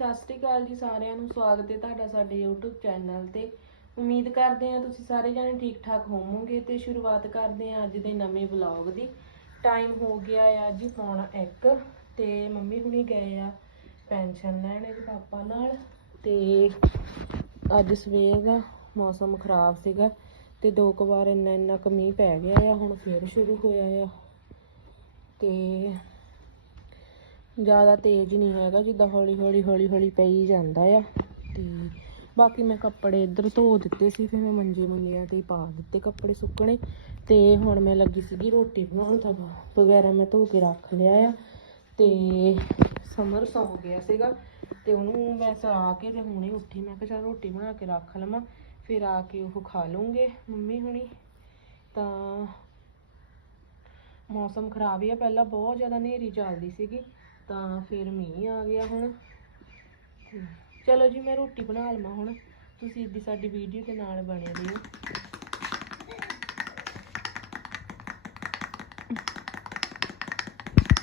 ਸਤਿ ਸ਼੍ਰੀ ਅਕਾਲ ਜੀ ਸਾਰਿਆਂ ਨੂੰ, ਸਵਾਗਤ ਹੈ ਤੁਹਾਡਾ ਸਾਡੇ YouTube ਚੈਨਲ ਤੇ। ਉਮੀਦ ਕਰਦੇ ਹਾਂ ਤੁਸੀਂ ਸਾਰੇ ਜਣੇ ਠੀਕ ਠਾਕ ਹੋਵੋਗੇ ਤੇ ਸ਼ੁਰੂਆਤ ਕਰਦੇ ਹਾਂ ਅੱਜ ਦੇ ਨਵੇਂ ਵਲੌਗ ਦੀ। ਟਾਈਮ ਹੋ ਗਿਆ ਆ ਜੀ ਪੌਣਾ 1 ਤੇ ਮੰਮੀ ਹੁਣੀ ਗਏ ਆ ਪੈਨਸ਼ਨ ਲੈਣ ਇਹਦੇ ਪਾਪਾ ਨਾਲ ਤੇ ਅੱਜ ਸਵੇਰ ਦਾ ਮੌਸਮ ਖਰਾਬ ਸੀਗਾ ਤੇ ਦੋ ਕੁ ਵਾਰ ਇੰਨਾ ਇੰਨਾ ਕਮੀ ਪੈ ਗਿਆ ਆ, ਹੁਣ ਫੇਰ ਸ਼ੁਰੂ ਹੋਇਆ ਆ। ਤੇ ਜ਼ਿਆਦਾ ਤੇਜ਼ ਨਹੀਂ ਹੈਗਾ, ਜਿੱਦਾਂ ਹੌਲੀ ਹੌਲੀ ਹੌਲੀ ਹੌਲੀ ਪਈ ਜਾਂਦਾ ਆ। ਤੇ ਬਾਕੀ ਮੈਂ ਕੱਪੜੇ ਇੱਧਰ ਧੋ ਦਿੱਤੇ ਸੀ, ਫਿਰ ਮੈਂ ਮੰਜੇ ਮੰਜਿਆਂ ਤੇ ਹੀ ਪਾ ਦਿੱਤੇ ਕੱਪੜੇ ਸੁੱਕਣੇ। ਤੇ ਹੁਣ ਮੈਂ ਲੱਗੀ ਸੀਗੀ ਰੋਟੀ ਬਣਾਉਣ, ਤਵਾ ਵਗੈਰਾ ਮੈਂ ਧੋ ਕੇ ਰੱਖ ਲਿਆ ਆ। ਤੇ ਸਮਰ ਸੌ ਗਿਆ ਸੀਗਾ, ਤੇ ਉਹਨੂੰ ਮੈਂ ਆ ਕੇ ਤੇ ਹੁਣੇ ਉੱਠੀ, ਮੈਂ ਕਿਹਾ ਚੱਲ ਰੋਟੀ ਬਣਾ ਕੇ ਰੱਖ ਲਵਾਂ। ਫਿਰ ਆ ਕੇ ਉਹ ਖਾ ਲੂੰਗੇ, ਮੰਮੀ ਹੁਣੀ। ਤਾਂ ਮੌਸਮ ਖਰਾਬ ਹੀ ਆ, ਪਹਿਲਾਂ ਬਹੁਤ ਜ਼ਿਆਦਾ ਹਨੇਰੀ ਚੱਲਦੀ ਸੀਗੀ। ਤਾਂ ਫਿਰ ਮੀਂਹ ਆ ਗਿਆ ਹੁਣ। ਤੇ ਚਲੋ ਜੀ ਮੈਂ ਰੋਟੀ ਬਣਾ ਲਵਾਂ ਹੁਣ। ਤੁਸੀਂ ਇੱਦੀ ਸਾਡੀ ਵੀਡੀਓ ਦੇ ਨਾਲ ਬਣੇ ਰਹੋ।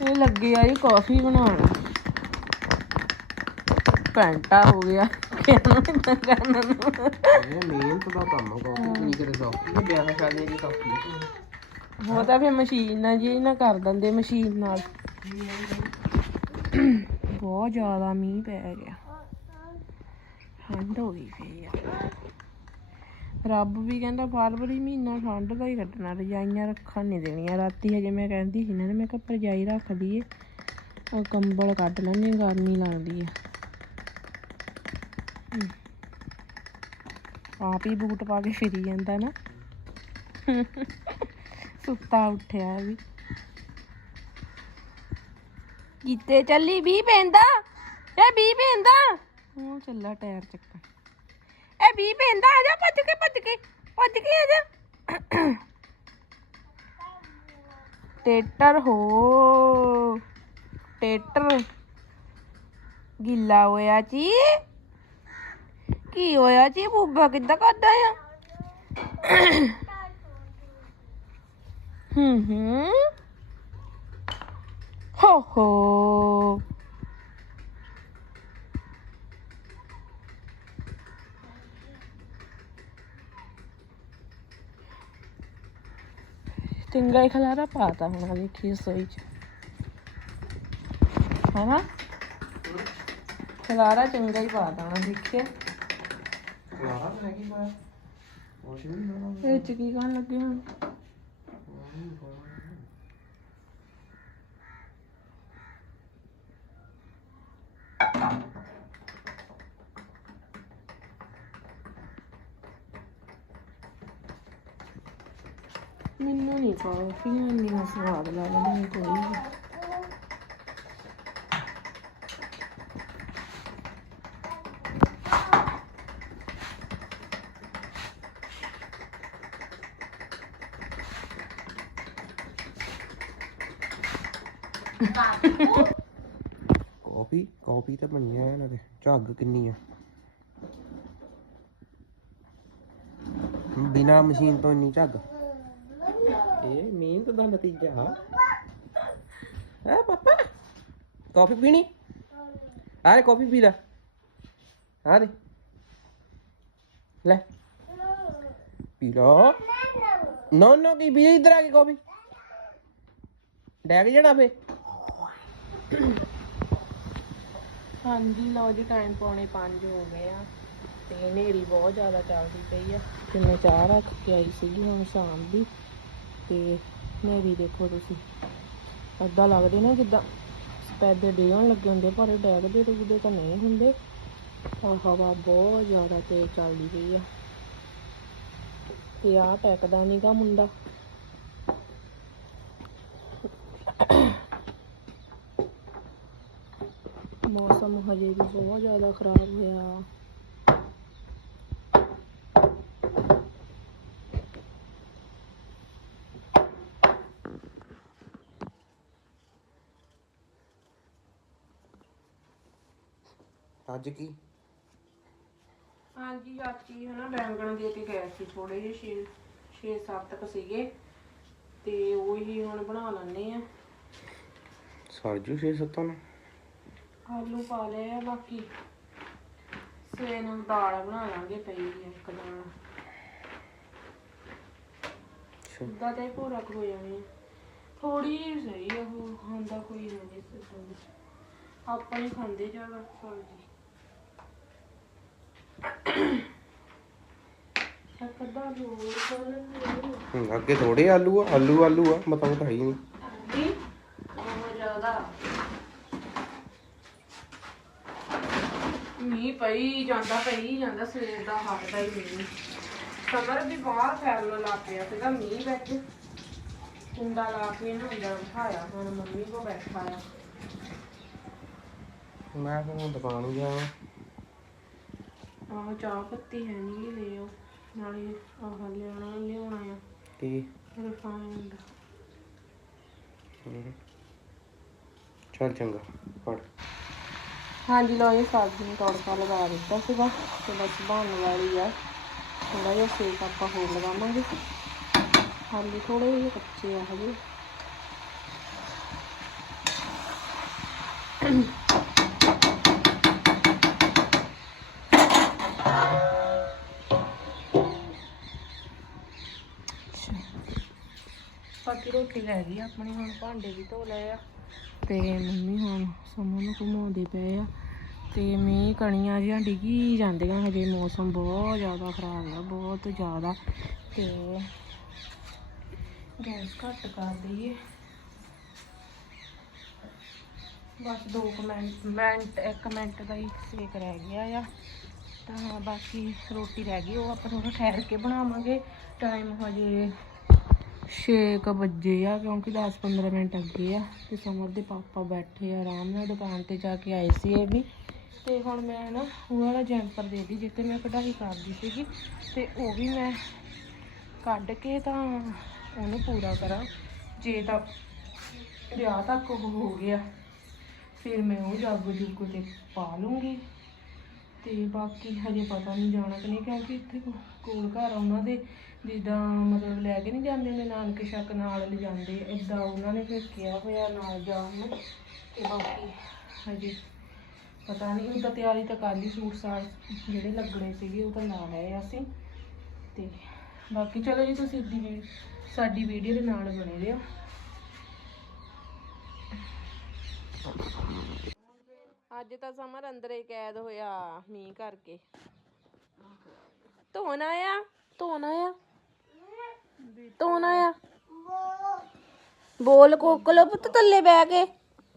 ਇਹ ਲੱਗੇ ਆ ਜੀ ਕਾਫੀ ਬਣਾਉਣ। ਘੰਟਾ ਹੋ ਗਿਆ। ਕਿਹਨੂੰ ਇਦਾਂ ਕਰਨ ਨੂੰ ਇਹ ਮਿਹਨਤ ਦਾ ਕੰਮ ਹੈ ਕਾਫੀ ਨਹੀਂ ਕਰੇ ਸੌਖੀ ਇਹ ਬਿਆਹ ਕਰਨੇ ਦੀ ਸੌਖੀ ਹੈ ਉਹ ਤਾਂ ਫਿਰ ਮਸ਼ੀਨ ਨਾਲ ਜੀ ਨਾ ਕਰ ਦਿੰਦੇ ਮਸ਼ੀਨ ਨਾਲ। ਬਹੁਤ ਜ਼ਿਆਦਾ ਮੀਂਹ ਪੈ ਗਿਆ ਠੰਡ ਹੋ ਗਈ ਪਈ ਆ। ਰੱਬ ਵੀ ਕਹਿੰਦਾ ਫਰਵਰੀ ਮਹੀਨਾ ਠੰਡ ਦਾ ਹੀ ਕੱਟਣਾ ਰਜਾਈਆਂ ਰੱਖਣ ਨਹੀਂ ਦੇਣੀਆਂ। ਰਾਤੀ ਹਜੇ ਮੈਂ ਕਹਿੰਦੀ ਸੀ ਇਹਨਾਂ ਨੇ, ਮੈਂ ਕਿਹਾ ਰਜਾਈ ਰੱਖ ਦਈਏ ਉਹ ਕੰਬਲ ਕੱਢ ਲੈਣੇ ਗਰਮੀ ਲੱਗਦੀ ਆ। ਆਪ ਹੀ ਬੂਟ ਪਾ ਕੇ ਫਿਰੀ ਜਾਂਦਾ ਨਾ। ਸੁੱਤਾ ਉੱਠਿਆ ਵੀ। ਕਿਤੇ ਚੱਲੀ ਵੀ ਪੈਂਦਾ ਇਹ ਵੀ ਪੈਂਦਾ ਉਹ ਚੱਲਾ ਟਾਇਰ ਚੱਕਣ ਇਹ ਵੀ ਪੈਂਦਾ ਆ ਜਾ ਭੱਜ ਕੇ ਭੱਜ ਕੇ ਭੱਜ ਕੇ ਆ ਜਾ ਟੇਟਰ ਹੋ ਟੇਟਰ ਗਿੱਲਾ ਹੋਇਆ ਜੀ ਕੀ ਹੋਇਆ ਜੀ ਬੁੱਬਾ ਕਿੱਦਾਂ ਕਰਦਾ ਆ ਹੂੰ ਹੂੰ ਹੋ ਹੋ ਚੰਗਾ ਹੀ ਖਲਾਰਾ ਪਾਤਾ ਹੁਣ ਦੇਖੀ ਸੋਈ ਚ ਹਨਾ ਖਲਾਰਾ ਚੰਗਾ ਹੀ ਪਾਤਾ ਹੁਣ ਦੇਖਿਆ ਕਲਾਸ ਹੈਗੀ ਬਾਹਰ ਕੁਛ ਨਹੀਂ ਹੋਣਾ ਇਹ ਚ ਕੀ ਕਰਨ ਲੱਗੇ ਹੁਣ ਮੈਨੂੰ ਨਹੀਂ ਕਾਫੀਆਂ ਇੰਨੀਆਂ ਸਵਾਦ ਲੱਗਦੀਆਂ ਕੋਈ ਵੀ। ਕਾਫੀ ਕਾਫੀ ਤਾਂ ਬਣੀ ਆ ਇਹਨਾਂ ਦੇ, ਝੱਗ ਕਿੰਨੀ ਆ ਬਿਨਾ ਮਸ਼ੀਨ ਤੋਂ ਇੰਨੀ ਝੱਗ। ਇਹ ਮਿਹਨਤ ਦਾ ਨਤੀਜਾ। ਹੈ ਪਾਪਾ, ਕਾਫੀ ਪੀਣੀ? ਆਰੇ ਕਾਫੀ ਪੀ ਲੈ। ਆਰੇ ਲੈ। ਪੀ ਲੋ ਨੋ ਨੋ, ਕੀ ਪੀ ਇਧਰ ਆ ਕੇ ਕਾਫੀ। ਡੈਗ ਜਣਾ ਫੇ। ਹਾਂਜੀ, ਲਓ ਜੀ ਟਾਈਮ ਪੌਣੇ 5 ਹੋ ਗਏ ਆ। ਤੇ ਹਨੇਰੀ ਬਹੁਤ ਜ਼ਿਆਦਾ ਚੱਲਦੀ ਪਈ ਆ। ਤੇ ਮੈਂ ਚਾਹ ਰੱਖ ਕੇ ਆਈ ਸੀਗੀ ਹੁਣ ਸ਼ਾਮ ਦੀ। ਤੇ ਹਨੇਰੀ ਦੇਖੋ ਤੁਸੀਂ। ਏਦਾਂ ਲੱਗਦੇ ਨੇ ਜਿੱਦਾਂ ਸਪੈਦੇ ਡੇਗਣ ਲੱਗੇ ਹੁੰਦੇ, ਪਰ ਇਹ ਤੇ ਡੁੱਬਦੇ ਤਾਂ ਨਹੀਂ ਹੁੰਦੇ। ਆ ਹਵਾ ਬਹੁਤ ਜ਼ਿਆਦਾ ਤੇਜ਼ ਚੱਲਦੀ ਪਈ ਆ। ਤੇ ਆ ਟੈਕਦਾ ਨਹੀਂਗਾ ਮੁੰਡਾ। ਮੌਸਮ ਹਜੇ ਵੀ ਬਹੁਤ ਜ਼ਿਆਦਾ ਖਰਾਬ ਹੋਇਆ। ਅੱਜ ਕੀ? ਹਾਂਜੀ ਚਾਚੀ ਹਨਾ ਬੈਂਗਣ ਦੇ ਕੇ ਗਏ ਸੀ ਥੋੜੇ ਜਿਹੇ 6 6 7 ਕ ਸੀਗੇ। ਤੇ ਉਹੀ ਹੁਣ ਬਣਾ ਲੈਣੇ ਆ। ਸਰਜੂ 6 7 ਨੂੰ? ਆਲੂ ਪਾ ਲਏ ਆ ਬਾਕੀ ਸਵੇਰ ਨੂੰ ਦਾਲ ਬਣਾ ਲਾਂਗੇ ਪਈ ਹੈ ਇੱਕ ਦਾਲ ਉਦਾਂ ਤੇ ਪੂਰਾ ਹੋ ਜਾਣੀ ਥੋੜੀ ਸਹੀ ਆ ਉਹ ਖਾਂਦਾ ਕੋਈ ਨਹੀਂ ਸਿੱਧਾ ਆਪਾਂ ਨਹੀਂ ਖਾਂਦੇ ਜ਼ਿਆਦਾ ਸਬਜ਼ੀ ਇੱਕ ਅੱਧਾ ਹੋਰ ਖਾ ਲੈਂਦੇ ਹੂੰ, ਅੱਗੇ ਥੋੜੇ ਆਲੂ ਆ ਆਲੂ ਆਲੂ ਆ ਬਤਾਉ ਤਾਂ ਹੈ ਹੀ ਨਹੀਂ ਮੀਂਹ ਪਈ ਜਾਂਦਾ ਪਈ ਜਾਂਦਾ ਸਵੇਰ ਦਾ ਹਟਦਾ ਹੀ ਨਹੀਂ ਸਮਰ ਵੀ ਬਾਹਰ ਫੈਲਣ ਲੱਗ ਪਿਆ ਸੀਗਾ ਮੀਂਹ ਵਿੱਚ। ਕੁੰਡਾ ਲਾ ਕੇ ਇਹਨੂੰ ਅੰਦਰ ਬਿਠਾਇਆ ਹੁਣ ਮੰਮੀ ਕੋ ਬੈਠਾ ਆ। ਮੈਂ ਦੁਕਾਨ ਆਹ ਚਾਹ ਪੱਤੀ ਹੈ ਨਹੀਂ ਲੈ ਆਓ। ਨਾਲੇ ਆਹ ਲਿਆਉਣਾ ਲਿਆਉਣਾ ਆ। ਕੀ? ਰਿਫਾਈਨਡ। ਚੱਲ ਚੰਗਾ ਫੜ। ਹਾਂਜੀ ਲੋ ਇਹ ਸਬਜ਼ੀ ਨੂੰ ਤੜਕਾ ਲਗਾ ਦਿੱਤਾ ਸੀਗਾ। ਤੇ ਬਸ ਬਣਨ ਵਾਲੀ ਆ। ਥੋੜਾ ਜਿਹਾ ਸੇਕ ਆਪਾਂ ਹੋਰ ਲਗਾਵਾਂਗੇ। ਹਾਲੇ ਥੋੜੇ ਜਿਹੇ ਕੱਚੇ ਆ ਹਜੇ। ਬਾਕੀ ਰਹਿ ਗਈ, ਆਪਣੀ ਹੁਣ ਭਾਂਡੇ ਵੀ ਧੋ ਲਏ ਆ। ਤੇ ਮੰਮੀ ਹੁਣ ਸਮੂਹ ਨੂੰ ਘੁਮਾਉਂਦੇ ਪਏ ਆ। ਤੇ ਮੀਂਹ ਕਣੀਆਂ ਜਿਹੀਆਂ ਡਿੱਗੀ ਜਾਂਦੀਆਂ, ਹਜੇ ਮੌਸਮ ਬਹੁਤ ਜ਼ਿਆਦਾ ਖਰਾਬ ਆ, ਬਹੁਤ ਜ਼ਿਆਦਾ। ਤੇ ਗੈਸ ਘੱਟ ਕਰ ਦਈਏ। ਬਸ 2 ਮਿੰਟ ਮਿੰਟ 1 ਮਿੰਟ ਦਾ ਹੀ ਸੇਕ ਰਹਿ ਗਿਆ ਆ। ਤਾਂ ਬਾਕੀ ਰੋਟੀ ਰਹਿ ਗਈ, ਉਹ ਆਪਾਂ ਥੋੜਾ ਠਹਿਰ ਕੇ ਬਣਾਵਾਂਗੇ। ਟਾਈਮ ਹਜੇ 6 ਕ ਵਜੇ ਆ, ਕਿਉਂਕਿ 10-15 ਮਿੰਟ ਅੱਗੇ ਆ ਤੇ ਸਮਰ ਦੇ ਪਾਪਾ ਬੈਠੇ ਆ ਆਰਾਮ ਨਾਲ ਦੁਕਾਨ ਤੇ ਜਾ ਕੇ ਆਏ ਸੀ ਇਹ ਵੀ। ਤੇ ਹੁਣ ਮੈਂ ਨਾ ਉਹ ਵਾਲਾ ਜੈਂਪਰ ਦੇ ਦੀ ਜਿੱਤੇ ਮੈਂ ਕਢਾਈ ਕਰਦੀ ਸੀਗੀ, ਤੇ ਉਹ ਵੀ ਮੈਂ ਕੱਢ ਕੇ ਤਾਂ ਉਹਨੂੰ ਪੂਰਾ ਕਰਾਂ। ਜੇ ਤਾਂ ਵਿਆਹ ਤੱਕ ਉਹ ਹੋ ਗਿਆ, ਫਿਰ ਮੈਂ ਉਹ ਜਾਗੋ ਜੁਗੋ ਤੇ ਪਾ ਲੂੰਗੀ। ਤੇ ਬਾਕੀ ਹਜੇ ਪਤਾ ਨਹੀਂ ਜਾਣਾ ਕਿ ਨਹੀਂ, ਕਿਉਂਕਿ ਇੱਥੇ ਕੋਲ ਘਰ ਆ ਉਹਨਾਂ ਦੇ। ਜਿੱਦਾਂ ਮਤਲਬ ਲੈ ਕੇ ਨਹੀਂ ਜਾਂਦੇ ਨੇ, ਨਾਨਕੇ ਸ਼ੱਕ ਨਾਲ ਲੈ ਜਾਂਦੇ ਇਦਾਂ ਉਹਨਾਂ ਨੇ ਫਿਰ ਕਿਹਾ ਹੋਇਆ ਨਾਲ ਜਾਣ ਨੂੰ। ਤੇ ਬਾਕੀ ਹਜੇ ਪਤਾ ਨਹੀਂ ਉਹ ਤਾਂ ਤਿਆਰੀ ਤਾਂ ਕਰ ਲਈ ਸੂਟ ਸਾਟ, ਜਿਹੜੇ ਲੱਗਣੇ ਸੀਗੇ ਉਹ ਤਾਂ ਲਾ ਲਏ ਅਸੀਂ। ਤੇ ਬਾਕੀ ਚਲੋ ਜੀ, ਤੁਸੀਂ ਦੀ ਸਾਡੀ ਵੀਡੀਓ ਦੇ ਨਾਲ ਬਣੇ ਰਹੋ। ਅੱਜ ਤਾਂ ਸਮਰ ਅੰਦਰ ਹੀ ਕੈਦ ਹੋਇਆ ਮੀਂਹ ਕਰਕੇ। ਧੋਣਾ ਆ ਧੋਣਾ ਆ ਧੋਣਾ ਆ। ਬੋਲ ਕੋਕਲੋ ਪੁੱਤ ਥੱਲੇ ਬਹਿ ਕੇ।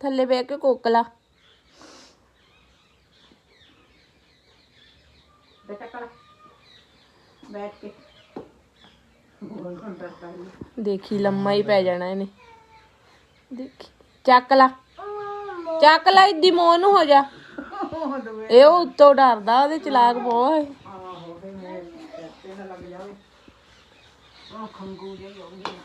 ਥੱਲੇ ਬਹਿ ਕੇ ਕੋਕਲਾ। ਬੇਟਾ ਕਲਾ। ਬੈਠ ਕੇ। ਦੇਖੀ ਲੰਮਾ ਹੀ ਪੈ ਜਾਣਾ ਇਹਨੇ। ਦੇਖੀ ਚੱਕ ਲਾ। ਚੱਕ ਲਾ ਇੱਦੀ ਮੋਹ ਨੂੰ ਹੋ ਜਾ। ਇਹ ਉਹ ਉੱਤੋਂ ਡਰਦਾ ਉਹਦੇ ਚਲਾਕ ਬਹੁਤ ਹੈ। ਜੇ ਹੋ ਗਈ ਹੈ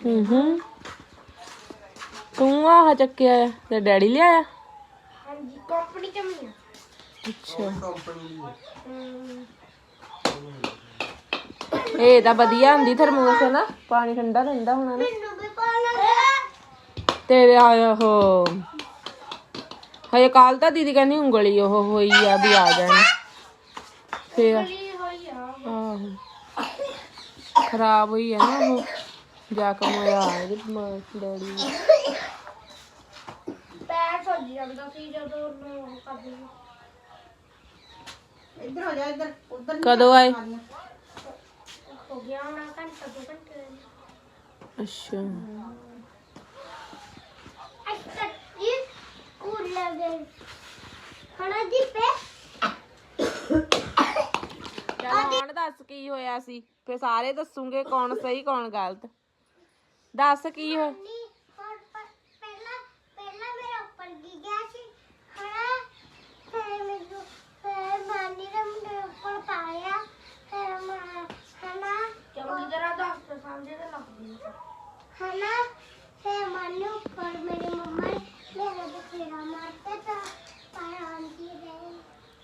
ਹੂੰ ਹੂੰ ਤੂੰ ਆਹ ਚੱਕਿਆ ਆ ਤੇ ਡੈਡੀ ਲਿਆਇਆ ਹਾਂਜੀ ਕੰਪਨੀ ਚਮੀਆਂ ਅੱਛਾ ਇਹ ਤਾਂ ਵਧੀਆ ਹੁੰਦੀ ਥਰਮੋਸ ਨਾ ਪਾਣੀ ਠੰਡਾ ਰਹਿੰਦਾ ਹੋਣਾ ਨਾ ਮੈਨੂੰ ਵੀ ਪਾਣਾ ਤੇਰੇ ਆਇਆ ਹੋ ਹਏ ਕੱਲ ਤਾਂ ਦੀਦੀ ਕਹਿੰਦੀ ਉਂਗਲੀ ਉਹ ਹੋਈ ਆ ਵੀ ਆ ਜਾਣੀ। ਫੇਰ ਹੋਈ ਆ ਆਹੋ। ਖਰਾਬ ਹੋਈ ਆ ਨਾ ਉਹ। ਜ਼ਖਮ ਹੋਇਆ ਇਹਦੇ ਮਾਂ ਡੈਡੀ ਨੂੰ। ਪੈਰ ਸੁੱਜ ਜਾਂਦਾ ਸੀ ਜਦੋਂ ਉਹਨੂੰ ਕਰਦੀ ਇੱਧਰ ਹੋ ਜਾ ਇੱਧਰ। ਉਧਰ ਕਦੋਂ ਆਏ? ਹੋ ਗਿਆ ਨਾ ਘੰਟਾ ਦੋ ਘੰਟੇ। ਅੱਛਾ ਇਹ ਕੂਲ ਲਗੇ ਖੜਾ ਦੀ ਪੇ ਚੱਲ ਹੁਣ ਦੱਸ ਕੀ ਹੋਇਆ ਸੀ? ਫੇ ਸਾਰੇ ਦੱਸੂਗੇ ਕੌਣ ਸਹੀ ਕੌਣ ਗਲਤ। ਦੱਸ ਕੀ ਹੋ ਨਹੀਂ ਹੁਣ ਪ- ਪਹਿਲਾਂ ਪਹਿਲਾਂ ਮੇਰਾ ਉੱਪਰ ਗਿਰ ਗਿਆ ਸੀ ਖੜਾ ਫਿਰ ਮੈਨੂੰ ਫਿਰ ਮਾਨੀ ਨੇ ਮੇਰੇ ਉੱਪਰ ਪਾਇਆ ਫਿਰ ਮੈਂ ਹਨਾ? ਤੇ ਤੇ ਫਿਰ ਮਾਨੀ ਉੱਪਰ ਮੇਰੀ ਮੰਮਾ ਨੇ ਮੇਰੇ ਤੇ ਫੇਰਾ ਮਾਰਤਾ ਤਾਂ ਪਾਇਆ ਆਂਦੀ ਰਹੇ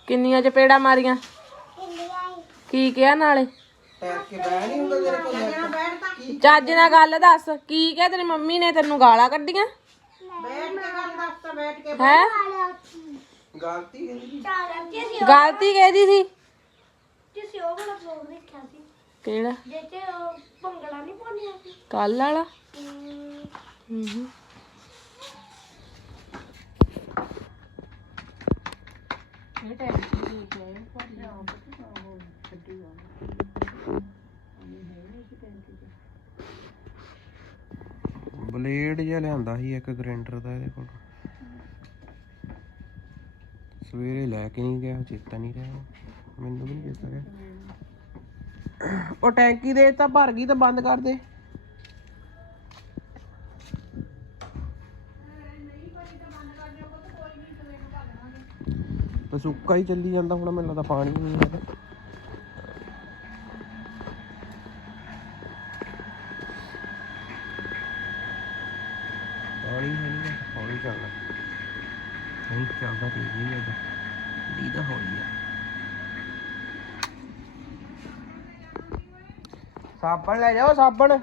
ਕਿੰਨੀਆਂ ਚਪੇੜਾ ਮਾਰੀਆਂ? ਇੰਡੀਆ ਕੀ ਕਿਹਾ ਨਾਲੇ? ਟੈਕ ਕੇ ਬਹਿ ਨਹੀਂ ਹੁੰਦਾ ਤੇਰੇ ਕੋਲ ਕੀ ਚੱਜ ਨਾਲ ਗੱਲ ਦੱਸ ਕੀ ਕਿਹਾ ਤੇਰੀ ਮੰਮੀ ਨੇ? ਤੈਨੂੰ ਗਾਲਾਂ ਕੱਢੀਆਂ? ਬੈਠ ਕੇ ਗੱਲ ਦੱਸ ਤਾਂ ਬੈਠ ਕੇ ਹੈ? ਗਲਤੀ ਕਹਿੰਦੀ ਚਾਰ ਗਲਤੀ ਕਿਹਦੀ ਸੀ? ਉਹ ਵਾਲਾ ਫੋਨ ਦੇਖਿਆ ਸੀ। ਕਿਹੜਾ? ਜਿੱਥੇ ਉਹ ਭੰਗੜਾ ਨਹੀਂ ਪਾਉਂਦੀਆਂ ਸੀ ਕੱਲ ਵਾਲਾ? ਹੂੰ ਇਹ ਬਲੇਡ ਜਿਹਾ ਲਿਆਂਦਾ ਸੀ ਇੱਕ ਗ੍ਰੈਂਡਰ ਦਾ ਇਹਦੇ ਕੋਲ। ਸਵੇਰੇ ਲੈ ਕੇ ਨਹੀਂ ਗਿਆ, ਚੇਤਾ ਨਹੀਂ ਰਿਹਾ। ਮੈਨੂੰ ਵੀ ਨਹੀਂ ਚੇਤਾ ਰਿਹਾ। ਉਹ ਟੈਂਕੀ ਦੇ ਤਾਂ ਭਰ ਗਈ ਤਾਂ ਬੰਦ ਕਰ ਦੇ। ਤਾਂ ਸੁੱਕਾ ਹੀ ਚੱਲੀ ਜਾਂਦਾ ਹੁਣ ਮੈਨੂੰ ਲੱਗਦਾ ਪਾਣੀ ਨਹੀਂ ਹੈ ਪਾਣੀ ਹੈ ਨਹੀਂ ਪਾਣੀ ਚੱਲਦਾ। ਨਹੀਂ ਚੱਲਦਾ ਤੇ ਜੀ ਹੈ ਲੀਦਾ ਹੋਈ ਆ। ਸਾਬਣ ਲੈ ਜਾਓ ਸਾਬਣ।